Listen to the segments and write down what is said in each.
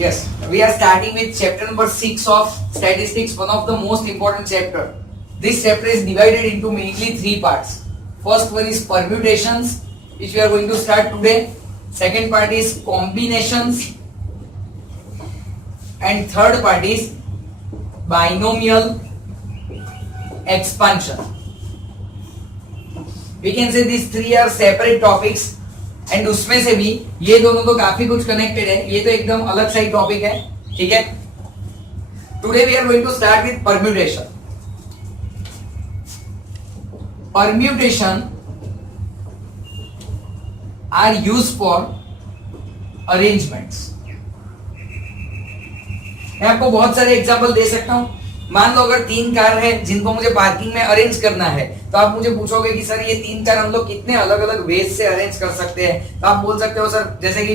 Yes, we are starting with chapter number 6 of statistics, one of the most important chapter. This chapter is divided into mainly 3 parts. First one is permutations, which we are going to start today. Second part is combinations, and third part is binomial expansion. We can say these 3 are separate topics. And उसमें से भी ये दोनों तो काफी कुछ connected है, ये तो एकदम अलग सा ही टॉपिक है. ठीक है, today we are going to start with permutation. Permutation are used for arrangements. मैं आपको बहुत सारे एग्जांपल दे सकता हूं. मान लो अगर 3 कार है जिनको मुझे पार्किंग में अरेंज करना है, तो आप मुझे पूछोगे कि सर ये 3 कार हम लोग कितने अलग अलग वेज से अरेंज कर सकते हैं. तो आप बोल सकते हो सर जैसे कि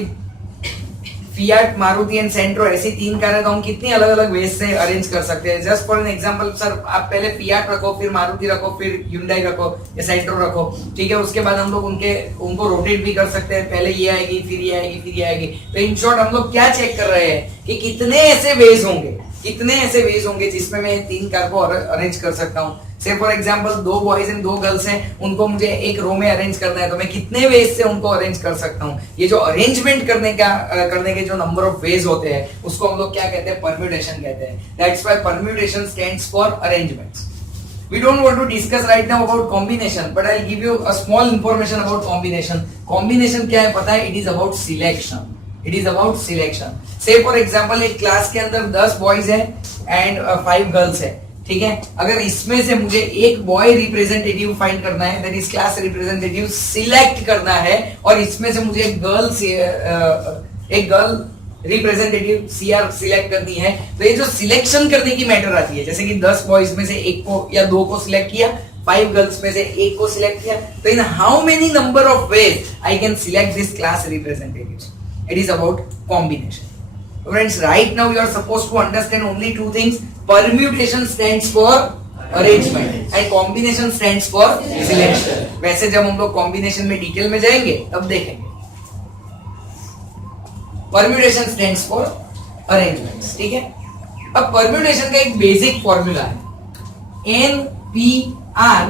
फियाट, मारुति एंड सेंट्रो, ऐसी 3 कार है तो हम कितनी अलग अलग वेज से अरेंज कर सकते हैं. Just for an example, sir आप पहले फियाट रखो, फिर मारुति रखो, फिर ह्युंडई रखो या सेंट्रो रखो. ठीक है, उसके बाद हम लोग उनको रोटेट भी कर सकते हैं. पहले ये आएगी, फिर ये आएगी, फिर ये आएगी. तो इन शॉर्ट हम लोग क्या चेक कर रहे हैं कि कितने ऐसे वेज होंगे जिसमें मैं 3 कार को अरेंज कर सकता हूँ. से for example 2 boys and 2 girls हैं, उनको मुझे एक रो में अरेंज करना है, तो मैं कितने वेज से उनको अरेंज कर सकता हूँ. ये जो अरेंजमेंट करने के जो नंबर ऑफ वेज होते हैं उसको हम लोग क्या कहते हैं, परम्यूटेशन कहते हैं. That's why permutation stands for arrangements. We don't want to discuss right now about combination, but I'll give you a small information about combination. Combination क्या है पता है? It is about selection. It is about selection. Say for example एक class के अंदर 10 boys है and 5 girls है. ठीक है, अगर इसमें से मुझे एक बॉय रिप्रेजेंटेटिव फाइंड करना है, that is class representative select करना है, और इसमें से मुझे एक गर्ल रिप्रेजेंटेटिव सीआर सिलेक्ट करनी है, तो ये जो सिलेक्शन करने की मैटर आती है, जैसे कि 10 बॉयज में से एक को या 2 को सिलेक्ट किया, 5 गर्ल्स में से एक को सिलेक्ट किया, तो in how many number of ways I can select this class representatives. It is about combination. Friends, right now you are supposed to understand only 2 things. Permutation stands for arrangement and combination stands for selection. वैसे जब हम लोग combination में detail में जाएंगे तब देखेंगे. Permutation stands for arrangements. ठीक है, अब permutation का एक बेसिक फॉर्मूला है. NPR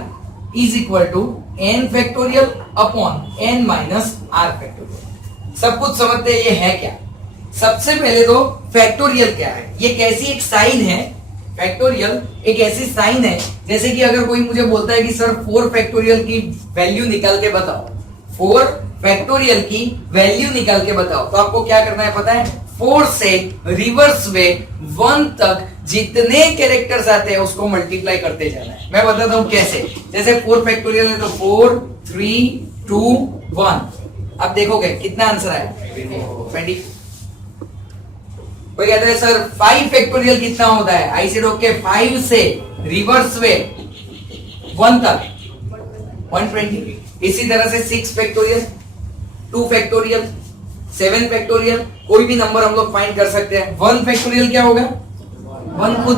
is equal to n factorial upon n minus r factorial. सब कुछ समझते हैं ये है क्या. सबसे पहले तो फैक्टोरियल क्या है, ये कैसी एक साइन है. फैक्टोरियल एक ऐसी साइन है जैसे कि अगर कोई मुझे बोलता है कि सर 4 फैक्टोरियल की वैल्यू निकाल के बताओ, 4 फैक्टोरियल की वैल्यू निकाल के बताओ, तो आपको क्या करना है पता है? 4 से रिवर्स में 1 तक जितने कैरेक्टर्स आते हैं उसको मल्टीप्लाई करते जाना है. मैं बताता हूं कैसे. जैसे 4 फैक्टोरियल है तो 4 3 2 1. अब देखोगे कितना आंसर आया, 20. कोई कहता है सर 5 फैक्टोरियल कितना होता है. आई सेड ओके, 5 से रिवर्स में 1 तक 120. इसी तरह से 6 फैक्टोरियल, 2 फैक्टोरियल, 7 फैक्टोरियल, कोई भी नंबर हम लोग फाइंड कर सकते हैं. 1 फैक्टोरियल क्या होगा? 1 खुद.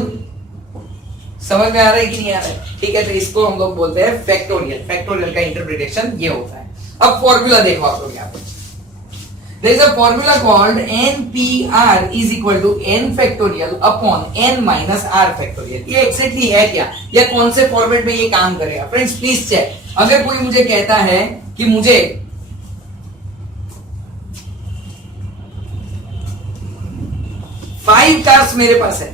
समझ में आ रहा है कि नहीं आ रहा है? ठीक है, तो इसको हम लोग बोलते हैं फैक्टोरियल. फैक्टोरियल का इंटरप्रिटेशन ये होता है. अब फॉर्मूला देखो आप लोग यहाँ पे. There is a formula called NPR is equal to n factorial upon n minus r factorial. ये एक्जेक्टली है क्या, या कौन से फॉर्मेट में ये काम करेगा? Friends please check. अगर कोई मुझे कहता है कि मुझे 5 कार्स मेरे पास है,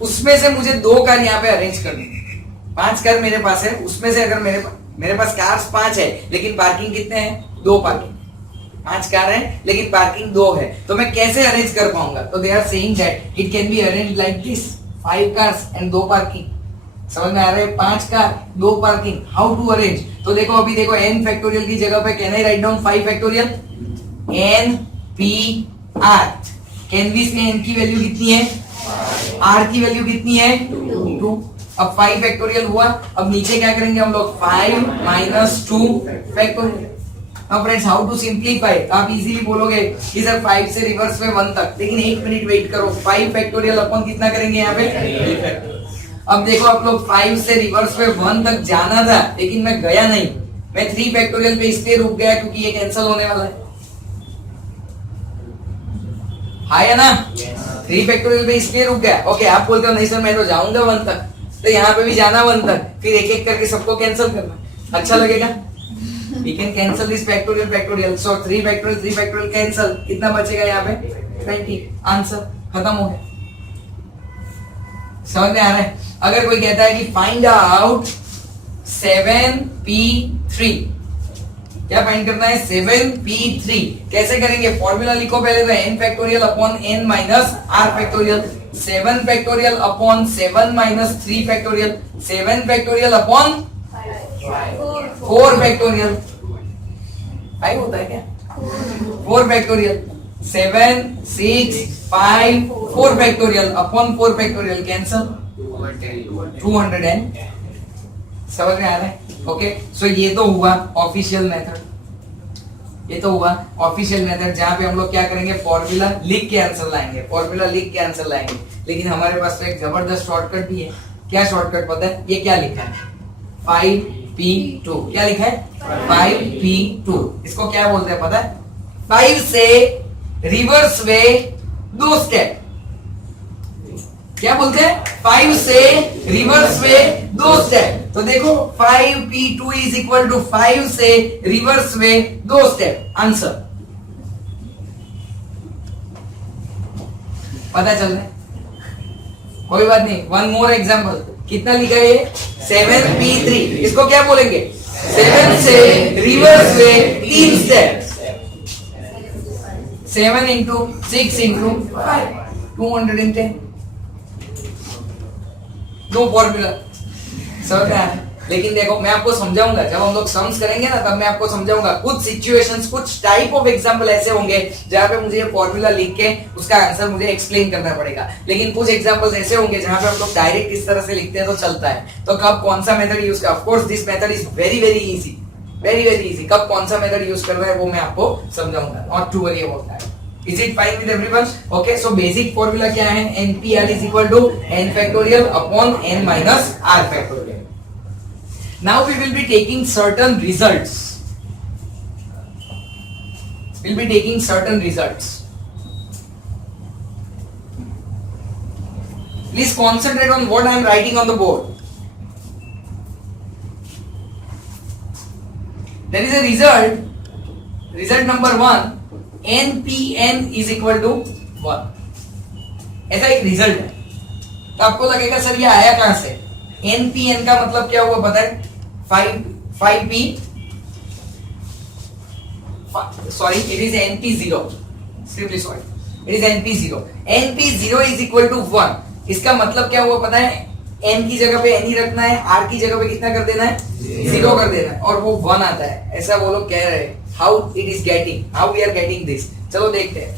उसमें से मुझे 2 कार यहाँ पे अरेंज करनी है. 5 कार मेरे पास है, उसमें से अगर मेरे पास कार्स 5 है लेकिन पार्किंग कितने हैं? 2 पार्किंग. 5 कार है लेकिन पार्किंग 2 है, तो मैं कैसे अरेंज कर पाऊंगा? तो they are saying that it can be arrange like this, 5 cars and 2 parking. समझ में आ रहा है? 5 car 2 parking. How to arrange? तो देखो अभी देखो, n फैक्टोरियल की जगह पे can I write down 5 factorial? NPR. Can be say n की वैल्यू कितनी है? r की वैल्यू कितनी है? 2. अब 5 फैक्टोरियल हुआ. अब नीचे क्या करेंगे हम लोग? 5 minus 2 फैक्टोरियल. अब फ्रेंड्स हाउ टू सिंप्लीफाई? आप इजीली बोलोगे कि सर 5 से रिवर्स में 1 तक, लेकिन 1 मिनट वेट करो. 5 फैक्टोरियल अपन कितना करेंगे यहाँ पे? 3 फैक्टोरियल. अब देखो आप लोग, 5 से रिवर्स में 1 तक जाना था लेकिन मैं गया नहीं. मैं 3 फैक्टोरियल पे इसलिए रुक गया क्योंकि ये कैंसिल होने वाला है. हाँ या ना? 3 फैक्टोरियल पे इसलिए रुक गया। ओके, आप बोलते हो नहीं सर मैं तो जाऊंगा 1 तक, तो यहाँ पे भी जाना 1 तक, फिर एक एक करके सबको कैंसिल करना, अच्छा लगेगा? We can cancel this factorial. So 3 factorial cancel. कितना बचेगा यहाँ पे? 20. आंसर खत्म हो गया। समझ में आ रहा है? अगर कोई कहता है कि फाइंड आउट 7p3, क्या फाइंड करना है? 7p3 कैसे करेंगे? फॉर्मूला लिखो पहले तो n factorial upon n minus r factorial, 7 factorial upon 7 minus 3 factorial, 7 factorial upon 4 factorial, 5 होता है क्या? 4 factorial, 7 6 5 4 factorial upon 4 factorial cancel 200 समझ में आ रहा है? ओके, सो ये तो हुआ ऑफिशियल मेथड, ये तो हुआ ऑफिशियल मेथड जहां पे हम लोग क्या करेंगे? फॉर्मूला लिख के आंसर लाएंगे, फॉर्मूला लिख के आंसर लाएंगे। लेकिन हमारे पास तो एक जबरदस्त शॉर्टकट भी है। क्या शॉर्टकट पता है? ये क्या लिखा है? 5p2। क्या लिखा है? 5p2। इसको क्या बोलते हैं पता है? 5 से रिवर्स वे 2 स्टेप। क्या बोलते हैं? 5 से रिवर्स वे 2 स्टेप। तो देखो 5p2 इज इक्वल टू 5 से रिवर्स वे 2 स्टेप। आंसर पता चल रहा है? कोई बात नहीं, 1 मोर एग्जांपल। कितना लिखा है ये? 7p3। इसको क्या बोलेंगे? 7 से reverse way 3 step. 7 into 6 into 5 210। No formula. समझ में आया? लेकिन देखो मैं आपको समझाऊंगा, जब हम लोग सम्स करेंगे ना तब मैं आपको समझाऊंगा। कुछ सिचुएशंस, कुछ टाइप ऑफ एग्जांपल ऐसे होंगे जहां पे मुझे ये फॉर्मूला लिख के उसका आंसर मुझे एक्सप्लेन करना पड़ेगा। लेकिन कुछ एग्जांपल्स ऐसे होंगे जहां पे हम लोग डायरेक्ट इस तरह से लिखते हैं तो चलता है। तो कब कौन सा मेथड यूज कर, of course this method is very very easy, very very easy. कब कौन सा मेथड यूज करना है वो मैं आपको समझाऊंगा। Not to worry about that. Is it fine with everyone? Okay, so basic formula क्या है? NPR is equal to n factorial upon n minus r factorial. Now we will be taking certain results. We'll be taking certain results. Please concentrate on what I am writing on the board. There is a result. Result number 1. NPN is equal to 1। ऐसा एक result है। तो आपको लगेगा sir ये आया कहां से? NPN का मतलब क्या हुआ पता है? 5p sorry, it is NP0, simply sorry, it is NP0। NP0 is equal to 1। इसका मतलब क्या हुआ पता है? n की जगह पे n ही रखना है, r की जगह पे कितना कर देना है? 0 कर देना है, और वो 1 आता है। ऐसा वो लोग कह रहे हैं। How it is getting, how we are getting this, चलो देखते हैं।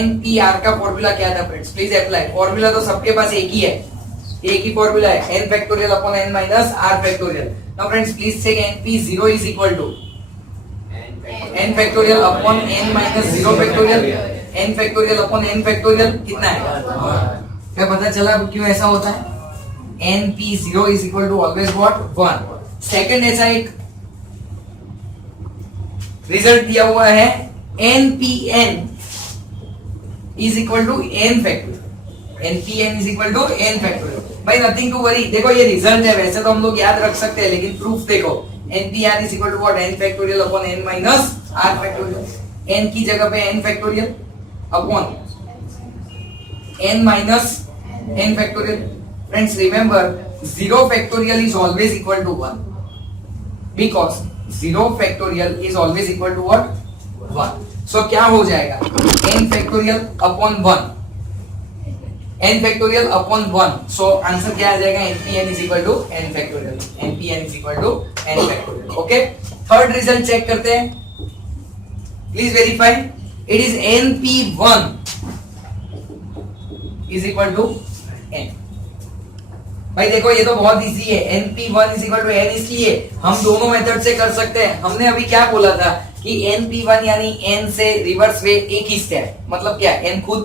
NPR का फॉर्मूला क्या था फ्रेंड्स? Please apply. फॉर्मूला तो सबके पास एक ही है, एक ही फॉर्मूला है, n factorial upon n minus r factorial. Now friends please check NP0 is equal to n factorial upon n minus 0 factorial, n factorial upon n factorial कितना है? क्या पता चला क्यों ऐसा होता है? NP0 is equal to always what? 1। Second ऐसा एक रिजल्ट दिया हुआ है, NPN is equal to n factorial. NPN is equal to n factorial. भाई नथिंग टू वरी। देखो ये रिजल्ट है, वैसे तो हम लोग याद रख सकते हैं, लेकिन प्रूफ देखो। NPR is equal to what? n factorial upon n minus r factorial. n की जगह पे n factorial upon n minus n factorial. Friends remember 0 factorial is always equal to 1 because 0 factorial is always equal to what? 1। So क्या हो जाएगा? n factorial upon 1, n factorial upon 1। So answer क्या आ जाएगा? NPN is equal to n factorial. NPN is equal to n factorial. Okay, third result check करते हैं। Please verify. It is NP1 is equal to n। भाई देखो ये तो बहुत इजी है। NP1 is equal to n, इसलिए हम दोनों मेथड से कर सकते हैं। हमने अभी क्या बोला था कि NP1 यानी n से रिवर्स वे एक ही स्टेप, मतलब क्या? n खुद,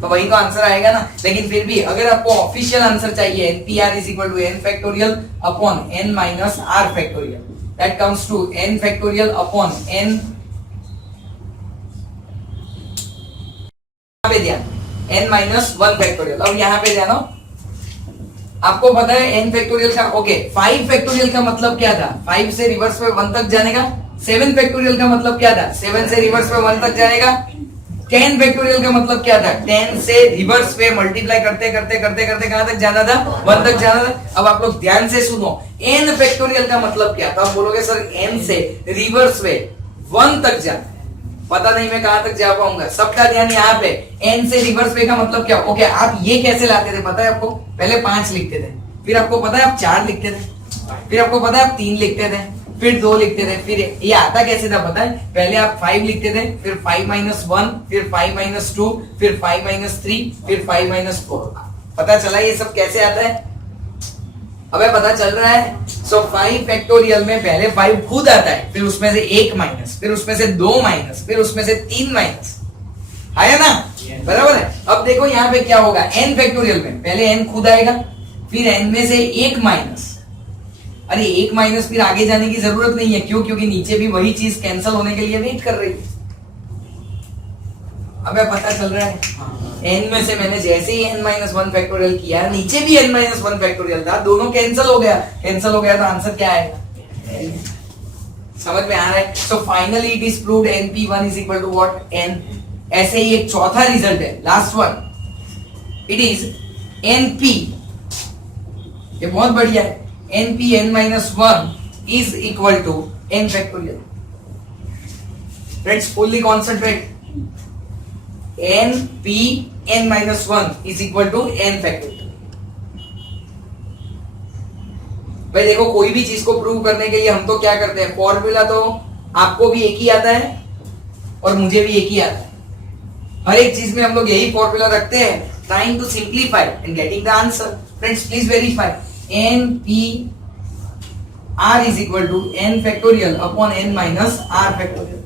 तो वही तो आंसर आएगा ना। लेकिन फिर भी अगर आपको ऑफिशियल आंसर चाहिए, NPR is equal to n factorial upon n minus r factorial, that comes to n factorial upon n ध्यान, n माइनस 1 फैक्टोरियल। अब यहाँ पे ध्यान, आपको पता है n फैक्टोरियल का, ओके 5 फैक्टोरियल का मतलब क्या था, 5 से रिवर्स में 1 तक जाने का। 7 फैक्टोरियल का मतलब क्या था, 7 से रिवर्स में 1 तक जाएगा। 10 फैक्टोरियल का मतलब क्या था, 10 से रिवर्स में मल्टीप्लाई करते करते करते करते कहां तक जाना था, 1 तक जाना था। अब आप लोग ध्यान से सुनो, n फैक्टोरियल का मतलब क्या था, आप बोलोगे सर n से रिवर्स में 1 तक जाना, पता नहीं मैं कहां तक जा पाऊंगा। सबका ध्यान यहाँ पे, n से रिवर्स वे का मतलब क्या, ओके आप ये कैसे लाते थे पता है आपको, पहले 5 लिखते थे, फिर आपको पता है आप 4 लिखते थे, फिर आपको पता है आप 3 लिखते थे, फिर 2 लिखते थे, फिर ये आता कैसे था पता है, पहले आप 5 लिखते थे, फिर 5 माइनस 1, फिर 5 माइनस 2, फिर 5 माइनस 3, फिर 5 माइनस 4। पता चला ये सब कैसे आता है, अबे पता चल रहा है। सो 5 फैक्टोरियल में पहले 5 खुद आता है, फिर उसमें से 1 माइनस, फिर उसमें से 2 माइनस, फिर उसमें से 3 माइनस, आया ना, बराबर है। अब देखो यहाँ पे क्या होगा, n फैक्टोरियल में पहले n खुद आएगा, फिर n में से 1 माइनस, अरे 1 माइनस फिर आगे जाने की जरूरत नहीं है, क्यों, क्योंकि नीचे भी वही चीज कैंसिल होने के लिए वेट कर रही है। अबे पता चल रहा है, n में से मैंने जैसे ही n माइनस 1 फैक्टोरियल किया, नीचे भी n माइनस 1 फैक्टोरियल था, दोनों कैंसिल हो गया, कैंसिल हो गया तो आंसर क्या आएगा, समझ में आ रहा है। So finally it is proved np1 is equal to what, n। ऐसे ही एक चौथा रिजल्ट है, last one, it is np, ये बहुत बढ़िया है, np n minus 1 is equal to n factorial. Friends fully concentrate, np n minus 1 is equal to n factorial. भाई देखो कोई भी चीज को प्रूव करने के लिए हम तो क्या करते हैं, फॉर्मूला तो आपको भी एक ही आता है और मुझे भी एक ही आता है, हर एक चीज में हम लोग यही फॉर्मूला रखते हैं, trying to simplify and getting the answer. Friends please verify, np r is equal to n factorial upon n minus r factorial.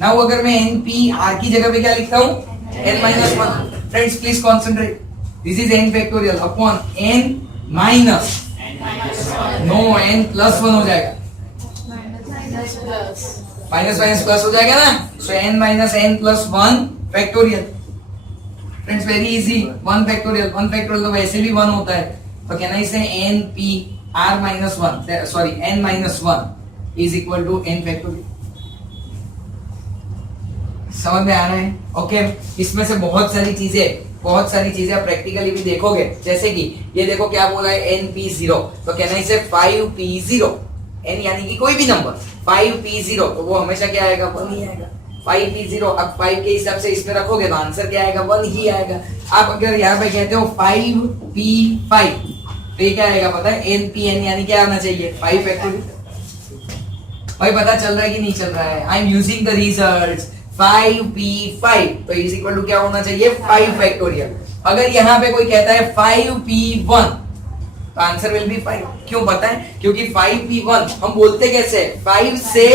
Now अगर मैं np r की जगह पे क्या लिखता हूं, n minus 1। Friends please concentrate, this is n factorial upon n minus, no n plus 1 हो जाएगा, माइनस माइनस प्लस हो जाएगा ना, so n minus n plus 1 factorial. Friends very easy, 1 factorial, 1 factorial तो वैसे भी 1 होता है, तो कहना इसे np r minus 1 sorry n minus 1 is equal to n factorial. समझ में आ रहा है, ओके। इसमें से बहुत सारी चीजें आप प्रैक्टिकली भी देखोगे, जैसे कि ये देखो क्या बोला है np0, तो कहना इसे 5p0, n यानी कि कोई भी नंबर 5p0, तो वो हमेशा क्या आएगा, 1 ही आएगा। 5p0 अब 5 के हिसाब से इसमें रखोगे तो आंसर क्या आएगा, 1 ही आएगा। आप अगर यहाँ पे कहते हो 5p5, तो ये क्या आएगा पता है, npn यानी क्या आना चाहिए, 5 फैक्टोरियल। भाई पता चल रहा है कि नहीं चल रहा है, I am using the results, 5p5 तो इज इक्वल टू क्या होना चाहिए, 5 फैक्टोरियल। अगर यहाँ पे कोई कहता है 5p1, तो आंसर विल बी 5। क्यों पता है, क्योंकि 5p1 हम बोलते कैसे, 5 से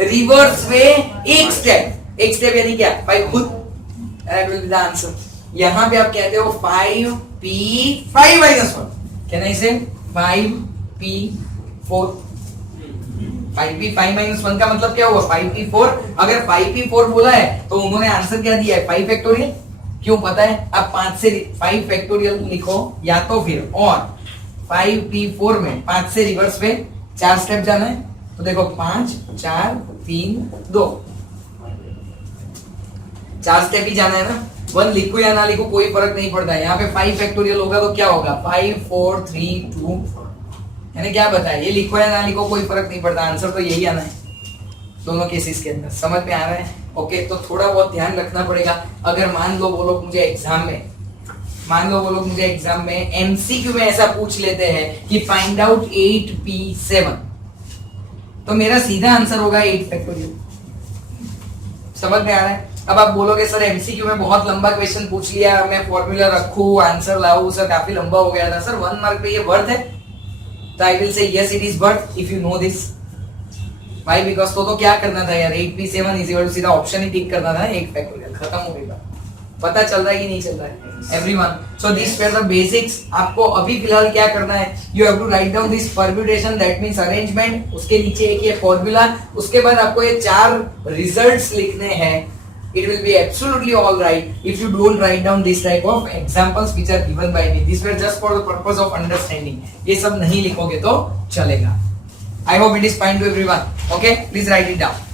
रिवर्स में एक स्टेप यानी क्या, 5 खुद, that will be the answer. यहाँ पे आप कहते हो 5p5 माइनस 1, कहना इसे 5p4। 5p5 माइनस 1 का मतलब क्या हुआ, 5p4। अगर 5p4 बोला है तो उन्होंने आंसर क्या दिया है, 5 फैक्टोरियल। क्यों पता है, अब 5 से 5 फैक्टोरियल लिखो, या तो फिर और 5p4 में 5 से रिवर्स में 4 स्टेप जाना है, तो देखो 5 4 3 2, 4 स्टेप ही जाना है ना। 1 लिखो या ना लिखो कोई फर्क नहीं पड़ता है। यहाँ पे 5 फैक्टोरियल होगा तो क्या होगा, 5 4 3 2, यानी क्या बताया, ये लिखो या ना लिखो कोई फर्क नहीं पड़ता, आंसर तो यही आना है दोनों केसेस के अंदर। समझ में आ रहा है, ओके। तो थोड़ा बहुत ध्यान रखना पड़ेगा। अगर मान लो वो लोग मुझे एग्जाम में एमसीक्यू में ऐसा पूछ लेते हैं कि फाइंड आउट 8p7, तो मेरा सीधा आंसर होगा 8 फैक्टोरियल। समझ में आ रहा है। अब आप बोलोगे सर एमसीक्यू में बहुत लंबा क्वेश्चन पूछ लिया, मैं फॉर्मूला रखूं आंसर लाऊं, सर काफी लंबा हो गया था, सर 1 मार्क पे ये वर्थ है? तो I will say yes it is worth if you know this. भाई बिकॉज तो क्या करना था यार, 8p7 इज इक्वल टू सीधा ऑप्शन ही टिक करना था, 8 फैक्टोरियल, खत्म हो गई बात। पता चल रहा है कि नहीं चल रहा है everyone? So this were the basics. आपको अभी फिलहाल क्या करना है, you have to write down this permutation, that means arrangement, उसके नीचे एक ये फॉर्मूला, उसके बाद आपको ये 4 रिजल्ट्स लिखने हैं it will be absolutely all right if you don't write down this type of examples which are given by me. These were just for the purpose of understanding. ये सब नहीं लिखोगे तो चलेगा. I hope it is fine to everyone. Okay, please write it down.